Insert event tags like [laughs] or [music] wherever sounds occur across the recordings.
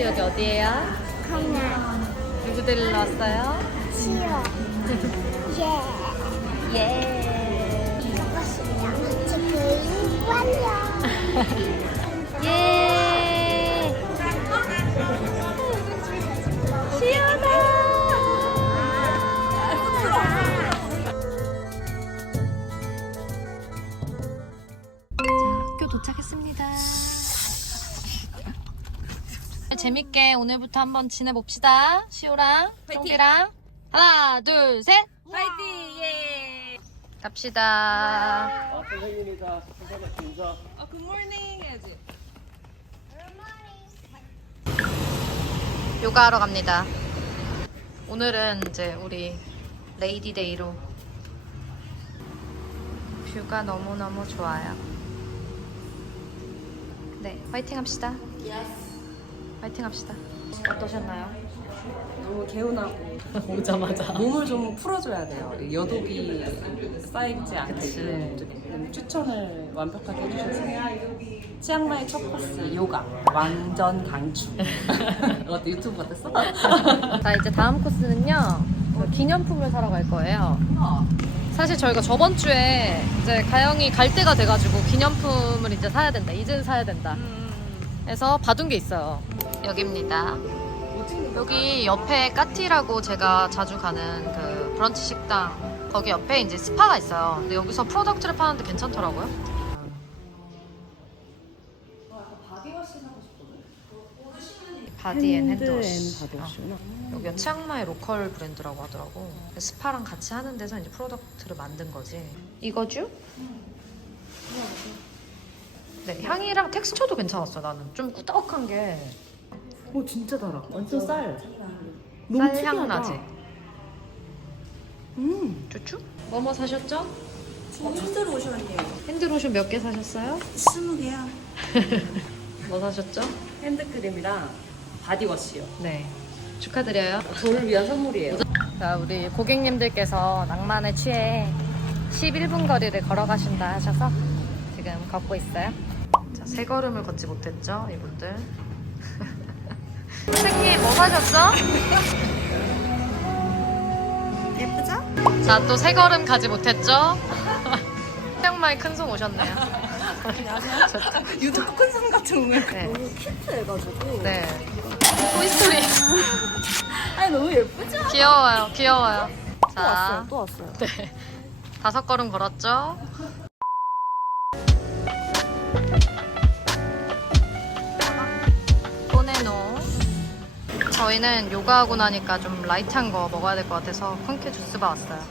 여기 어디예요? 강남 누구 데리러 왔어요? 치어 예 예. 지금 완료 예. 학교 도착했습니다. 재밌게 오늘부터 한번 지내봅시다. 시오랑 쫑비랑 하나, 둘, 셋. 파이팅! 예! 갑시다. 아, 선생님이다. 선생님 인사. 아, 굿모닝 해야지. 요가하러 갑니다. 오늘은 이제 우리 레이디 데이로 뷰가 너무너무 좋아요. 네, 화이팅 합시다. 화이팅 합시다. 어떠셨나요? 너무 개운하고 [laughs] 오자마자. 몸을 좀 풀어줘야 돼요. 이 여독이 쌓이지 않게 좀 추천을 완벽하게 해주셔서 치앙마이 첫 코스 요가 완전 강추. [laughs] 어때 유튜브 같았어? [laughs] 자, 이제 다음 코스는요. 그 기념품을 사러 갈 거예요. 사실 저희가 저번 주에 이제 가영이 갈 때가 돼가지고 기념품을 이제 사야 된다. 이제는 사야 된다. 해서 봐둔 게 있어요. 여기입니다. 여기 옆에 까티라고 제가 자주 가는 그 브런치 식당 거기 옆에 이제 스파가 있어요. 근데 여기서 프로덕트를 파는데 괜찮더라고요. 바디 앤 핸드워시. 어. 여기가 치앙마이 로컬 브랜드라고 하더라고. 스파랑 같이 하는 데서 이제 프로덕트를 만든 거지. 이거죠? 네, 향이랑 텍스처도 괜찮았어, 나는. 좀 꾸덕한 게. 오 진짜 달아. 완전 쌀. 쌀향 나지? 음. 쭈쭈? 뭐뭐 사셨죠? 핸들 오션이에요. 핸드로션 몇 개 사셨어요? 스무 개야. [laughs] 뭐 사셨죠? 핸드크림이랑 바디워시요. 네. 축하드려요. 저를 위한 선물이에요. 자, 우리 고객님들께서 낭만에 취해 11분 거리를 걸어가신다 하셔서 지금 걷고 있어요. 자, 세 걸음을 걷지 못했죠, 이분들. 선생님, 뭐 사셨죠? 예쁘죠? 자, 또 세 걸음 가지 못했죠? [laughs] 치앙마이 큰손 오셨네요. 유튜브 큰손 같은 오늘. 네. 너무 큐트해가지고. 네. 토이스토리. 아니 너무 예쁘죠? 귀여워요, 귀여워요. 또 왔어요. 자, 또 왔어요. 네. 다섯 걸음 걸었죠? 저희는 요가하고 나니까 좀 라이트한 거 먹어야 될 것 같아서 펑케 주스바 왔어요.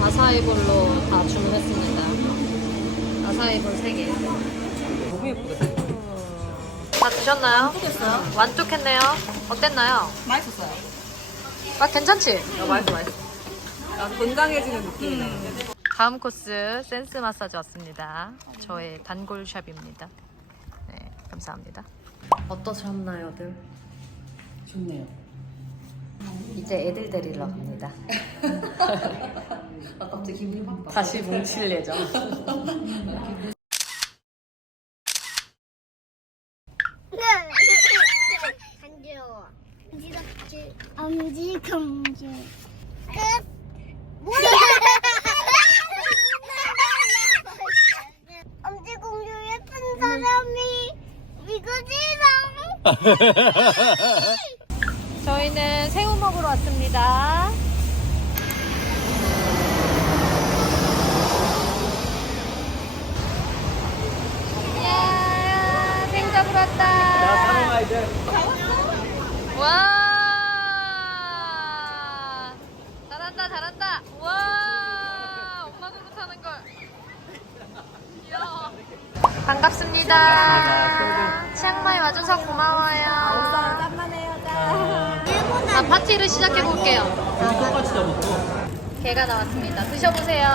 아사이볼로 다 주문했습니다. 아사이볼 3개. 너무 예쁘다. 다 드셨나요? 예쁘겠어요? 완뚝했네요. 어땠나요? 맛있었어요. 아, 괜찮지? 아, 맛있어, 맛있어. 아, 건강해지는 느낌이네. 다음 코스 센스 마사지 왔습니다. 저의 단골샵입니다. 네, 감사합니다. 어떠셨나요들? 좋네요. 이제 애들 데리러 갑니다. [laughs] 아, 갑자기 기분이 확 나. 다시 뭉칠 예정. 간지러워 엄지덕지 엄지검지 끝 뭐야 엄지공주 예쁜 사람이 미국이랑 [laughs] 저희는 새우 먹으러 왔습니다. 볼게요 똑같이 잡았고. 게가 나왔습니다 드셔보세요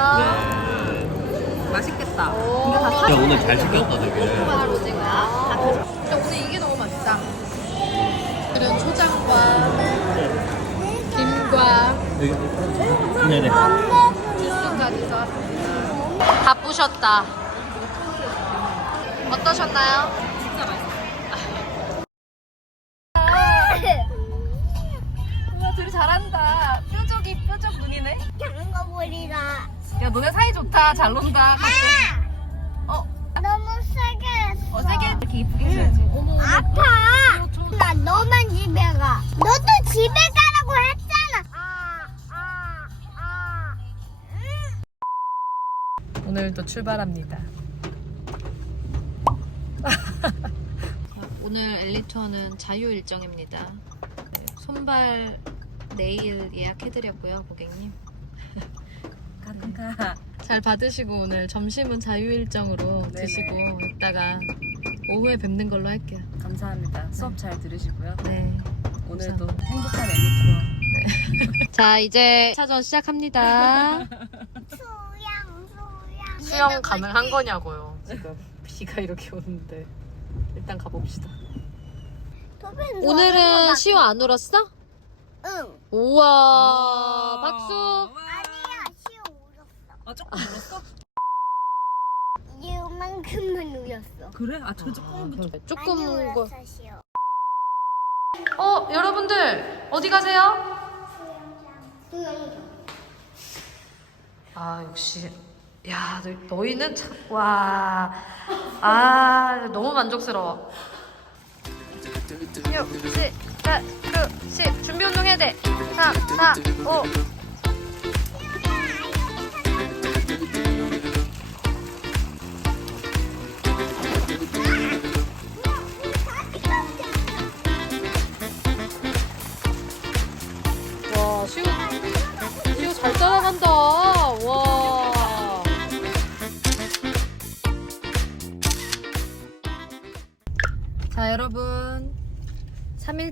맛있겠다. 오 야, 오늘 잘 시켰다, 되게. 콩알 오징어요 근데 오늘 이게 너무 맛있다 오늘은 초장과 김과 네네. 주스까지 써왔습니다. 바쁘셨다. 어떠셨나요? 잘한다. 뾰족이 뾰족 눈이네. 작은 거 버리라. 야 너네 사이 좋다. 잘 논다. 아! 어. 너무 세게 했어. 어 세게 이렇게 이쁘게 해야지. 어머. 아파. 나 너만 집에 가. 너도 집에 가라고 했잖아. 아, 아, 아. 오늘도 출발합니다. [laughs] 오늘 엘리투어는 자유 일정입니다. 그 손발 내일 예약해드렸고요, 고객님. 가든가. 잘 받으시고 오늘 점심은 자유 일정으로 네네. 드시고 이따가 오후에 뵙는 걸로 할게요. 감사합니다. 수업 잘 들으시고요. 네. 오늘도 행복한 엘리투어. [laughs] 자 이제 차전 시작합니다. 수영, 수영. 수영 가능한 거냐고요. 지금 비가 이렇게 오는데 일단 가봅시다. 도빈 오늘은 너무 시호 안 울었어? 막- 응. 우와 박수. 아니야, 시오 울었어. 아 조금 울었어? 이만큼만 울었어. 그래? 아 저 조금 근데 많이 조금 거. 울었어, 시오. 어 여러분들 어디 가세요? 수영장. 아 역시 야 너, 너희는 참 와 아 너무 만족스러워. 6, 7, 8, 9, 10 준비 운동 해야 돼. 3, 4, 5.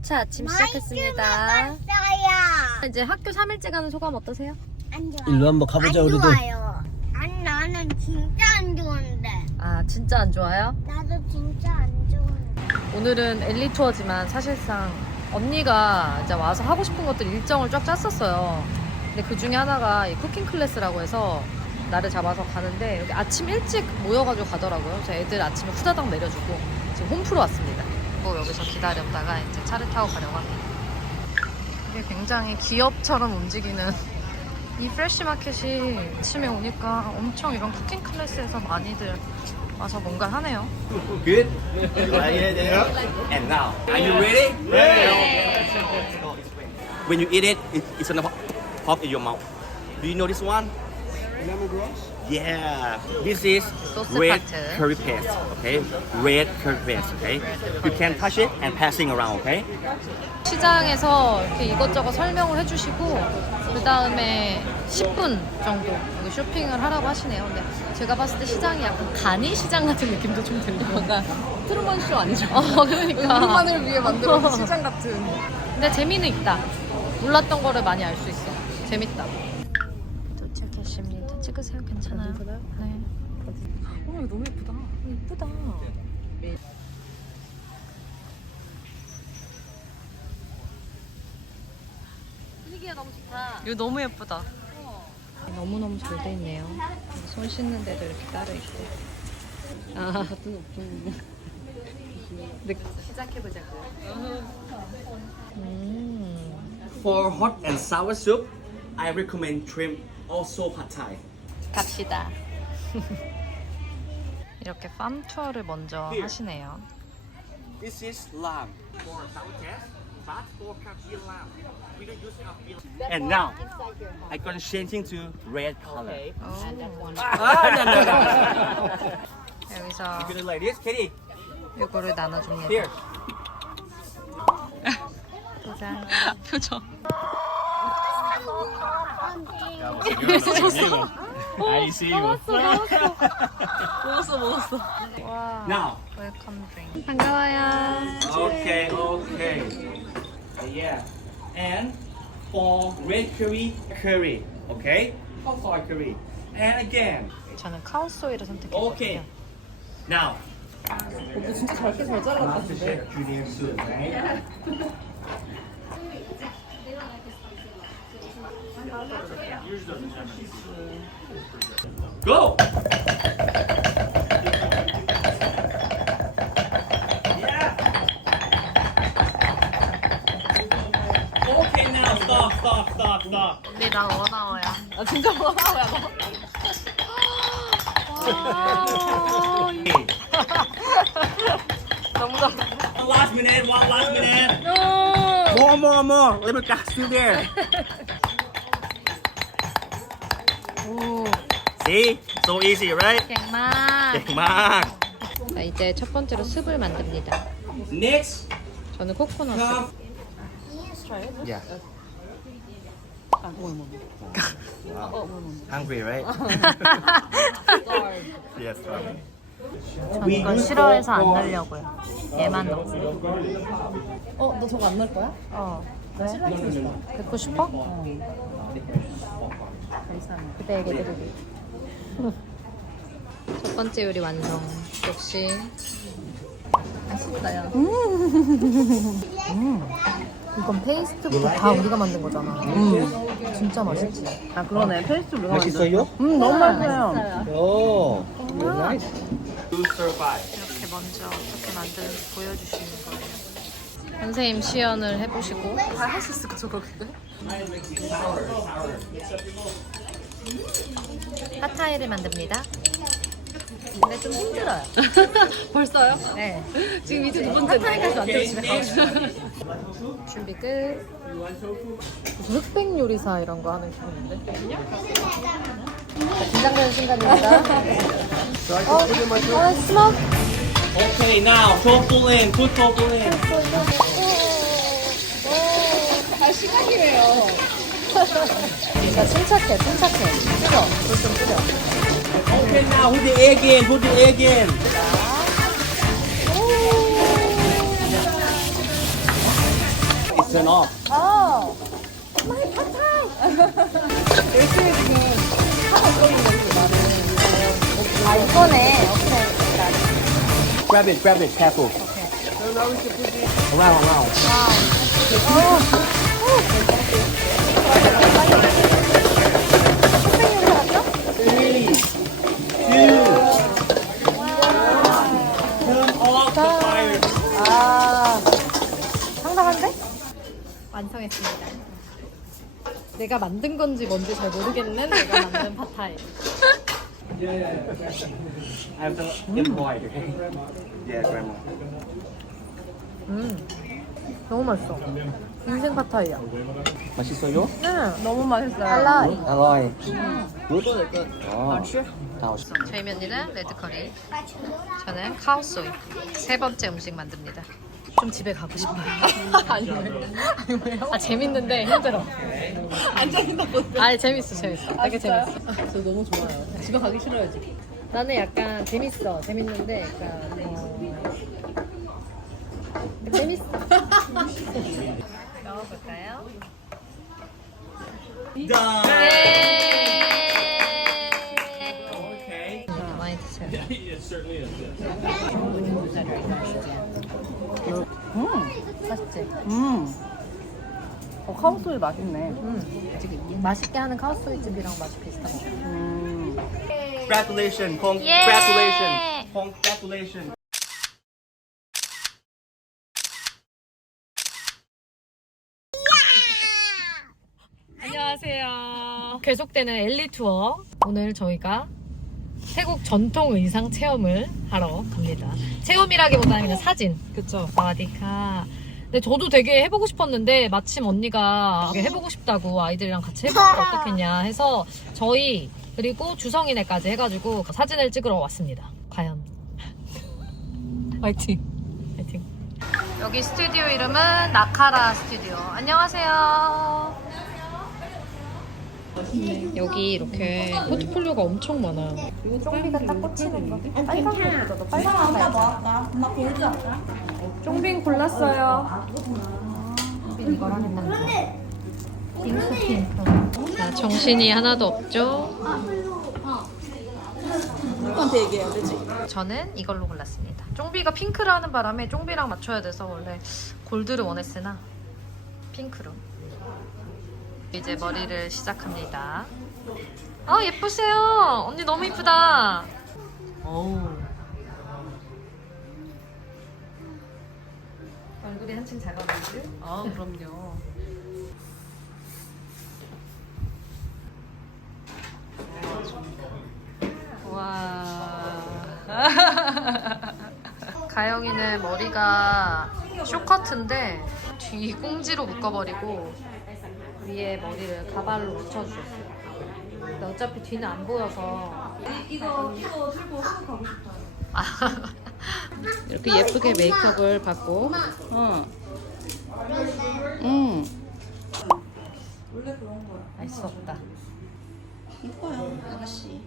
3일차 아침 시작했습니다. 왔어요. 이제 학교 3일째 가는 소감 어떠세요? 안 좋아요. 일로 한번 가보자 안 우리도. 좋아요. 아니 나는 진짜 안 좋은데. 아 진짜 안 좋아요? 나도 진짜 안 좋은데. 오늘은 엘리 투어지만 사실상 언니가 이제 와서 하고 싶은 것들 일정을 쫙 짰었어요. 근데 그 중에 하나가 이 쿠킹 클래스라고 해서 나를 잡아서 가는데 여기 아침 일찍 모여가지고 가더라고요. 그래서 애들 아침에 후다닥 내려주고 지금 홈프로 왔습니다. 뭐 여기서 기다렸다가 이제 차를 타고 가려고 합니다. 이게 굉장히 기업처럼 움직이는 이 프레시 마켓이 아침에 오니까 엄청 이런 쿠킹 클래스에서 많이들 와서 뭔가 하네요. Good. And now, are you ready? When you eat it, it it's gonna pop, pop in your mouth. Do you know this one? Yeah. This is red curry paste. Okay. Red curry paste. Okay. You can touch it and passing around. Okay. 시장에서 이렇게 이것저것 설명을 해주시고 그 다음에 10분 정도 여기 쇼핑을 하라고 하시네요. 근데 제가 봤을 때 시장이 약간 간이 시장 같은 느낌도 좀 들고. 약간 트루먼 쇼 아니죠? 어 그러니까. 우리만을 위해 만들어진 [laughs] 시장 같은. 근데 재미는 있다. 몰랐던 거를 많이 알 수 있어. 재밌다. 찍으세요. 괜찮아요? 네. 어 이거 너무 예쁘다. 예쁘다. 분위기가 너무 좋다. 이거 너무 예쁘다. 너무너무 잘 돼 있네요. 손 씻는 데도 이렇게 따로 있고. 아, 네. 시작해보자고요. 음. For hot and sour soup, I recommend shrimp, also pad thai. 갑시다. 이렇게 팜 투어를 먼저 Here. 하시네요. This is lamb. For sour test, but for Kafir lamb, we don't use Kafir. And now, I'm changing to red color. Ah, no, no, no. 여기서 You gonna like this, Katie? 이거를 나눠줍니다. Here. 도장. 표정. I see you. 먹었어 먹었어. 와. Now. 웰컴 드링. 반가워요. Okay, okay. Yeah. And for red curry, curry. Okay? For soy curry. And again. 저는 카오소이를 선택했거든요. Okay. Now. 너 진짜 잘게 잘 잘라놨는데. Junior soup, right? Go! Yeah. Okay, now stop. 언니 나 원아워야. 아 진짜 원아워야 너. 와. 너무 잘. Last minute, one last minute. 어. More, more, more. Let me got still there. See? So easy, right? 갱만. 땡막 자 이제 첫 번째로 습을 만듭니다. Next. 저는 코코넛. Yeah. Wow. Hungry, right? [laughs] yes, right. 전 이거 싫어해서 안 넣으려고요. 얘만 넣고. 어, 너 저거 안 넣을 거야? 어. 왜? 듣고 싶어? 그때 얘기 드리기. 첫 번째 요리 완성. 역시 맛있어요. 음. 이건 페이스트부터 다 우리가 만든 거잖아. 진짜 맛있지. 아, 그러네. 페이스트 우리가 맛있어요? 음, 너무 맛있어요. Oh, nice. To survive. 이렇게 먼저 어떻게 만드는지 보여주시는 거예요. 선생님 시연을 해보시고 다 할 수 있을까 저거 근데? 파타이를 만듭니다. 근데 좀 힘들어요. [laughs] 벌써요? 네. 지금 이제 두 번째 파타이까지 만들어 집에 가고. 준비 끝. 무슨 흑백 요리사 이런 거 하는 기분인데? 자, 긴장되는 순간입니다. 어, 어, 스모크. Okay, now tofu in. Put tofu in. 자, 침착해, 침착해. 뿌려, 불좀 뿌려. Okay, now put the egg in. Put the egg in. It's turn off. 어, 마이. 열심히 지금 하고 지금 나는. 아, 이거네. 오케이. Grab it, grab it, careful. Around, around. Three, 내가 만든 건지 뭔지 잘 모르겠는 내가 만든 파타이. I have to okay? Yeah, grandma. 음, 너무 맛있어. 인생 파타이야. 맛있어요? 네, 너무 맛있어요. 알라이. 알로이. 굿? 어. 다 저희 면이는 레드커리, 저는 카오소이. 세 번째 음식 만듭니다. 좀 집에 가고 싶어요. 아니 왜? 아 재밌는데 힘들어. 안 재밌다고. 아 재밌어 재밌어. 되게 재밌어. 저 너무 좋아요. 집에 가기 싫어야지. 나는 약간 재밌어 재밌는데 약간 어... 재밌어. 넣어볼까요? 예. Okay. 많이 드세요. 맛있지? 음. 어, 카우소이 맛있네. 음. 맛있게 하는 카오소이 집이랑 맛이 비슷한 거 같아. 음. Congratulations. Congratulations. Congratulations. 안녕하세요. 계속되는 엘리 투어. 오늘 저희가 태국 전통 의상 체험을 하러 갑니다. 체험이라기보다는 그냥 사진. 그쵸. 사와디카. 근데 저도 되게 해보고 싶었는데 마침 언니가 되게 해보고 싶다고 아이들이랑 같이 해보면 [laughs] 어떻겠냐 해서 저희 그리고 주성이네까지 해가지고 사진을 찍으러 왔습니다. 과연. [laughs] 화이팅. 화이팅. 여기 스튜디오 이름은 나카라 스튜디오. 안녕하세요. 여기 이렇게 포트폴리오가 엄청 많아요. 쫑비가 딱 꽂히는 거. 빨간 거 보자. 너 빨간 거 나, 나 골드 할까? 쫑빈 골랐어요. 이거랑. 핑크 핑크. 자, 정신이 하나도 없죠? 누구한테 얘기해야 되지? 저는 이걸로 골랐습니다. 쫑비가 핑크를 하는 바람에 쫑비랑 맞춰야 돼서 원래 골드를 원했으나 핑크로. 이제 머리를 시작합니다. 아 예쁘세요. 언니 너무 이쁘다. 어우. 얼굴이 한층 작아 보이지? 아 그럼요. 와. [laughs] 가영이는 머리가 쇼커트인데 뒤 꽁지로 묶어버리고 위에 머리를 가발로 붙여주셨어요. 근데 어차피 뒤는 안 보여서 이거 이거 들고 한국 가고 싶다. 아, [laughs] 이렇게 예쁘게 메이크업을 받고 어. 응. 원래 그런 거야. 알수 없다. 이뻐요, 아가씨.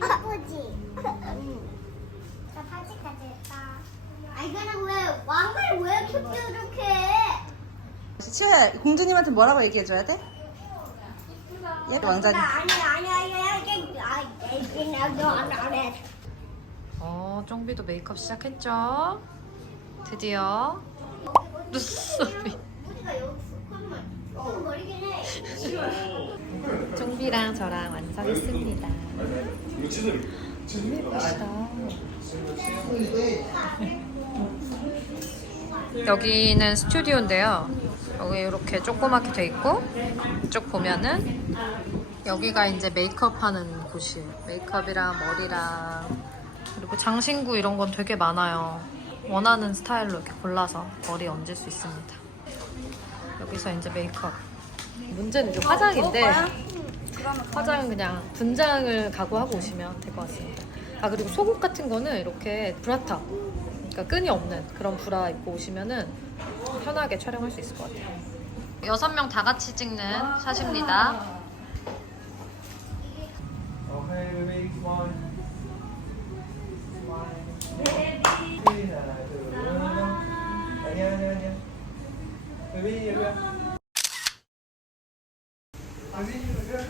아버지. 나 바지 가져올까? 아 이거는 왜 왕을 왜 이렇게 뾰족해? 치아야, 공주님한테 뭐라고 얘기해줘야 돼? 얘 왕자님. 아 이게 나도 안 해. 어, 쫑비도 메이크업 시작했죠? 드디어 눈썹이. 어. 쫑비랑 저랑 완성했습니다. 예쁘시다. 여기는 스튜디오인데요. 여기 이렇게 조그맣게 돼 있고 이쪽 보면은 여기가 이제 메이크업 하는 곳이에요. 메이크업이랑 머리랑 그리고 장신구 이런 건 되게 많아요. 원하는 스타일로 이렇게 골라서 머리에 얹을 수 있습니다. 여기서 이제 메이크업. 문제는 이제 화장인데 화장은 그냥 분장을 각오하고 오시면 될 것 같습니다. 아 그리고 속옷 같은 거는 이렇게 브라탑, 그러니까 끈이 없는 그런 브라 입고 오시면은 편하게 촬영할 수 있을 것 같아요. 여섯 명 다 같이 찍는 샷입니다. Okay, baby, smile. Smile. Baby, 하나, 둘, 아니야, 아니야, 아니야. 베이비, 여기야. 베이비, 여기야.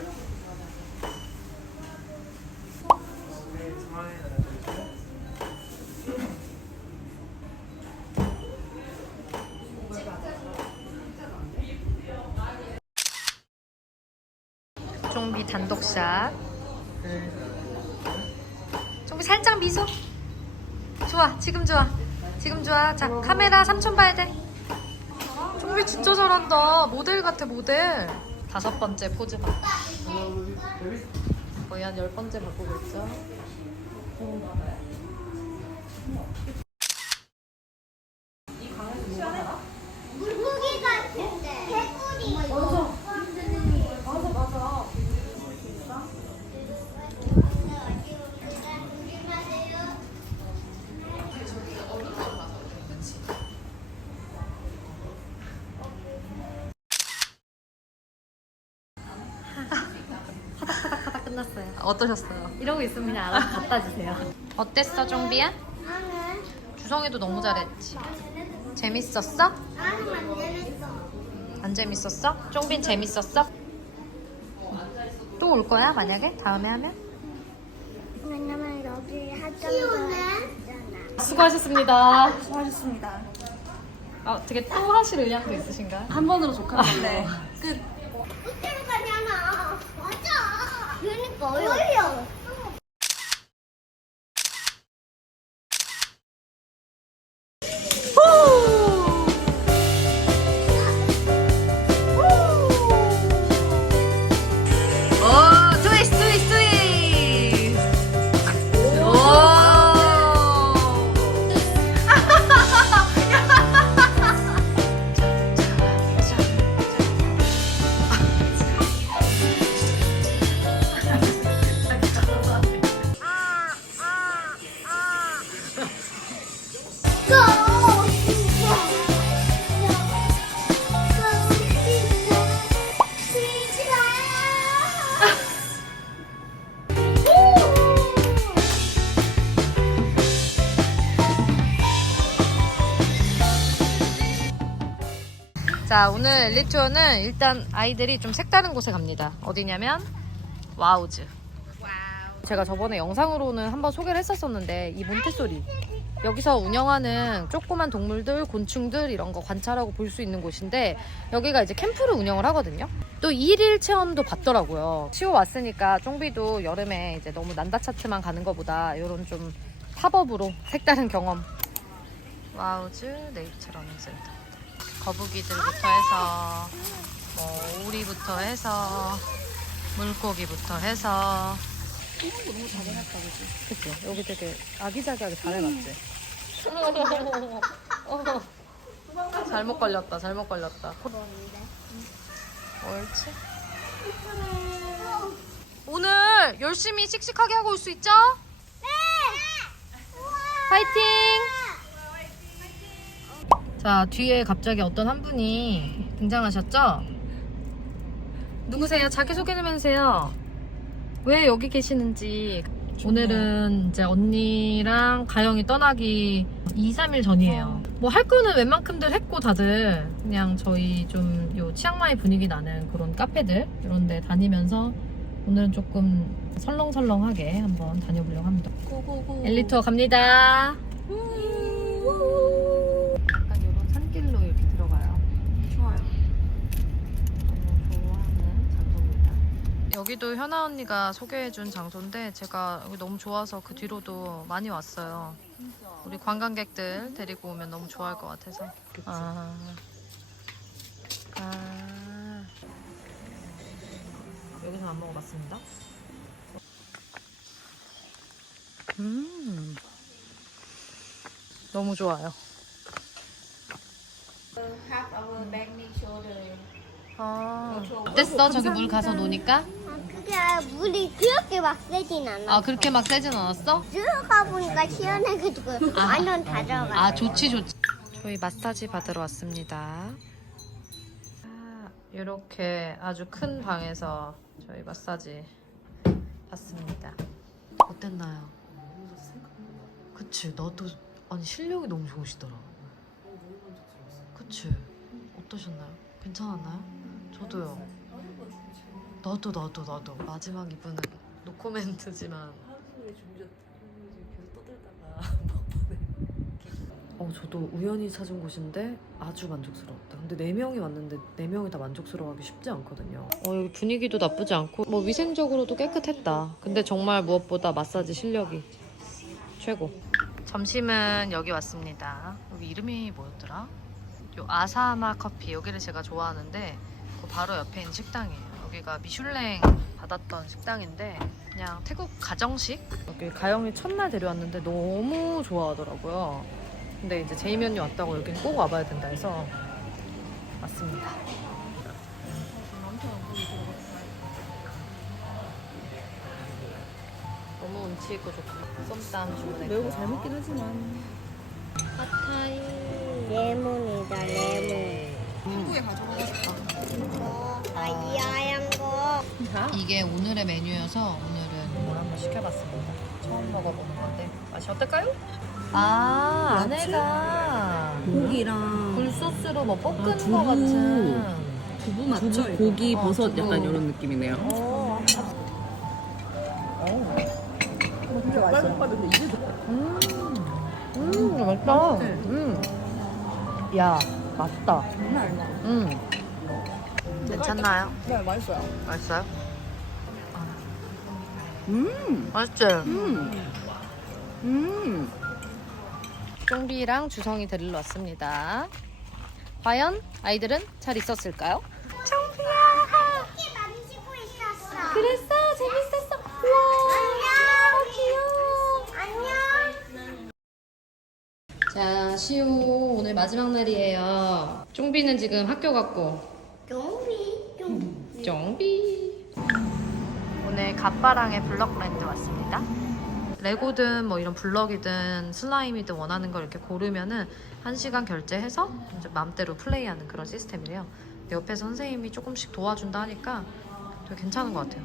오케이, 스마일, 하나, 둘, 셋. 좀비 단독샷. 좀비 살짝 미소. 좋아, 지금 좋아. 지금 좋아. 자, 카메라 3천 봐야 돼. 좀비 진짜 잘한다. 모델 같아, 모델. 다섯 번째 포즈 봐. 거의 한 열 번째 바꾸고 있죠. 끝났어요. 어떠셨어요? 이러고 있으면 그냥 알아서 갖다 주세요. [laughs] 어땠어, 좀비야? 나는 주성이도 너무 잘했지. 재밌었어? 나는 안 재밌어. 안 재밌었어? 쫑빈 재밌었어? 또 올 거야 만약에 다음에 하면? 왜냐면 여기 하점도 수고하셨습니다. 수고하셨습니다. 아, 어떻게 또 하실 의향도 있으신가요? 한 번으로 족하는데 [laughs] 끝. 호텔 가잖아. 맞아. 자, 오늘 엘리 투어는 일단 아이들이 좀 색다른 곳에 갑니다. 어디냐면 와우즈. 제가 저번에 영상으로는 한번 소개를 했었었는데 이 몬테소리 여기서 운영하는 조그만 동물들, 곤충들 이런 거 관찰하고 볼 수 있는 곳인데 여기가 이제 캠프를 운영을 하거든요. 또 1일 체험도 받더라고요. 치워 왔으니까 쫑비도 여름에 이제 너무 난다 차트만 가는 것보다 이런 좀 팝업으로 색다른 경험. 와우즈 네이처 러닝 센터. 거북이들부터 해서 뭐 오리부터 해서 물고기부터 해서 너무 잘 해놨다 그치? 그치? 여기 되게 아기자기하게 잘 해놨지? [laughs] 잘못 걸렸다 잘못 걸렸다 옳지 오늘 열심히 씩씩하게 하고 올 수 있죠? 네! 파이팅! 자 뒤에 갑자기 어떤 한 분이 등장하셨죠? 누구세요? 자기소개 좀 해주세요. 왜 여기 계시는지. 오늘은 이제 언니랑 가영이 떠나기 2, 3일 전이에요. 뭐 할 거는 웬만큼들 했고 다들 그냥 저희 좀 요 치앙마이 분위기 나는 그런 카페들 이런 데 다니면서 오늘은 조금 설렁설렁하게 한번 다녀보려고 합니다. 엘리투어 갑니다. 약간 이런 산길로 이렇게 들어가요 좋아요 너무 좋아하는 장소입니다 여기도 현아 언니가 소개해준 장소인데 제가 여기 너무 좋아서 그 뒤로도 많이 왔어요. 우리 관광객들 데리고 오면 너무 좋아할 것 같아서. 아. 아. 여기서 안 먹어봤습니다. 음. 너무 좋아요. 아. 어땠어? 저기 물 가서 노니까? 아, 그게 물이 그렇게 막 세진 않아. 아 그렇게 막 세진 않았어? 들어가 보니까 시원해가지고 완전 다 들어가. 아 좋지 좋지 저희 마사지 받으러 왔습니다 이렇게 아주 큰 방에서 저희 마사지 받습니다 어땠나요? 그치 나도 아니 실력이 너무 좋으시더라 그치 어떠셨나요? 괜찮았나요? 저도요 나도 나도 나도 마지막 이분은 노코멘트지만 [laughs] 어, 저도 우연히 찾은 곳인데 아주 만족스러웠다. 근데 네 명이 왔는데 네 명이 다 만족스러워하기 쉽지 않거든요. 어, 여기 분위기도 나쁘지 않고 뭐 위생적으로도 깨끗했다. 근데 정말 무엇보다 마사지 실력이 최고. 점심은 여기 왔습니다. 여기 이름이 뭐였더라? 요 아사마 커피 여기를 제가 좋아하는데 그 바로 옆에 있는 식당이에요. 여기가 미슐랭 받았던 식당인데 그냥 태국 가정식 여기 가영이 첫날 데려왔는데 너무 좋아하더라고요. 근데 이제 제이면이 왔다고 여긴 꼭 와봐야 된다 해서 왔습니다. 너무 운치 있고 좋고 쏨땀 주문했고 매우 잘 먹긴 하지만 핫타이 레몬이다 레몬. 한국에 가져가고 싶다. 아, 이 하얀 거. 이게 오늘의 메뉴여서 오늘은 이걸 한번 시켜봤습니다. 처음 먹어보는 건데 맛이 어떨까요? 아 안에가 고기랑 굴소스로 뭐 볶은 아, 두부. 거 같은 두부 맞죠? 고기, 어, 버섯 두부. 약간 이런 느낌이네요. 오. 음, 음, 맛있다. 음. 야, 맛있다. 음. 괜찮나요? 네, 맛있어요. 맛있어요? 음, 맛있지? 음, 음. 쫑비랑 주성이 데리러 왔습니다. 과연 아이들은 잘 있었을까요? 있었어. 그랬어, 재밌었어. 안녕. 안녕. 자, 시우 오늘 마지막 날이에요. 쫑비는 지금 학교 갔고, 좀비 좀. 쫑비. 오늘 갓바랑의 블럭랜드 왔습니다. 레고든 뭐 이런 블럭이든 슬라임이든 원하는 걸 이렇게 고르면은 한 시간 결제해서 이제 마음대로 플레이하는 그런 시스템이래요. 옆에 선생님이 조금씩 도와준다 하니까 되게 괜찮은 것 같아요.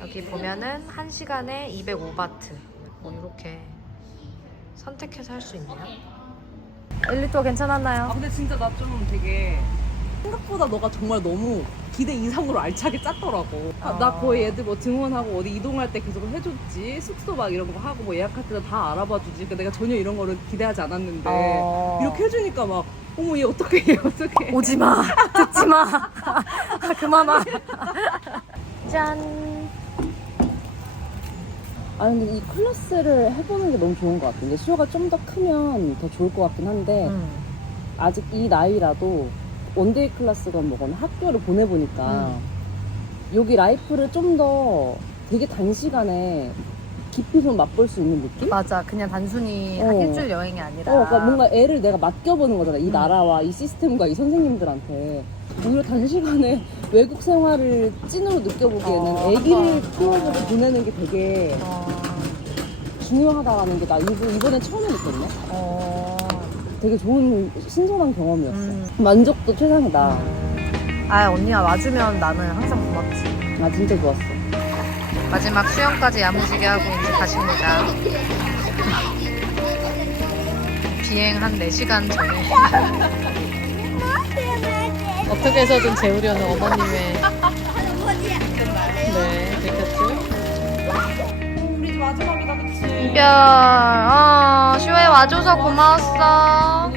여기 보면은 한 시간에 205바트 뭐 이렇게 선택해서 할 수 있네요. 엘리토 괜찮았나요? 아 근데 진짜 나 좀 되게 생각보다 너가 정말 너무 기대 이상으로 알차게 짰더라고. 아, 나 거의 애들 뭐 등원하고 어디 이동할 때 계속 해줬지. 숙소 막 이런 거 하고 뭐 예약할 때도 다 알아봐 주지. 그러니까 내가 전혀 이런 거를 기대하지 않았는데 어. 이렇게 해주니까 막 어머 얘 어떡해 얘 어떡해. [laughs] 오지 마. 듣지 마. [laughs] 그만 와. [laughs] 짠. 아 근데 이 클래스를 해보는 게 너무 좋은 것 같아. 근데 수요가 좀 더 크면 더 좋을 것 같긴 한데 음. 아직 이 나이라도 원데이 클래스건 뭐건 학교를 보내보니까 음. 여기 라이프를 좀 더 되게 단시간에 깊이 좀 맛볼 수 있는 느낌? 맞아. 그냥 단순히 어. 일주일 여행이 아니라. 어, 그러니까 뭔가 애를 내가 맡겨보는 거잖아. 이 음. 나라와 이 시스템과 이 선생님들한테. 오히려 단시간에 [laughs] 외국 생활을 찐으로 느껴보기에는 어, 애기를 한번. 키워보고 보내는 게 되게 어, 중요하다는 게 나 이번에 처음에 느꼈네. 어. 되게 좋은 신선한 경험이었어. 음. 만족도 최상이다. 아, 언니가 와주면 나는 항상 고맙지. 나 진짜 좋았어. 마지막 수영까지 야무지게 하고 이제 가십니다. 비행 한 4시간 전에. 어떻게 해서든 재우려는 어머님의. [laughs] 네, 들켰죠? 우리 마지막이다, 그치? 이별, 어, 쇼에 와줘서 고마웠어.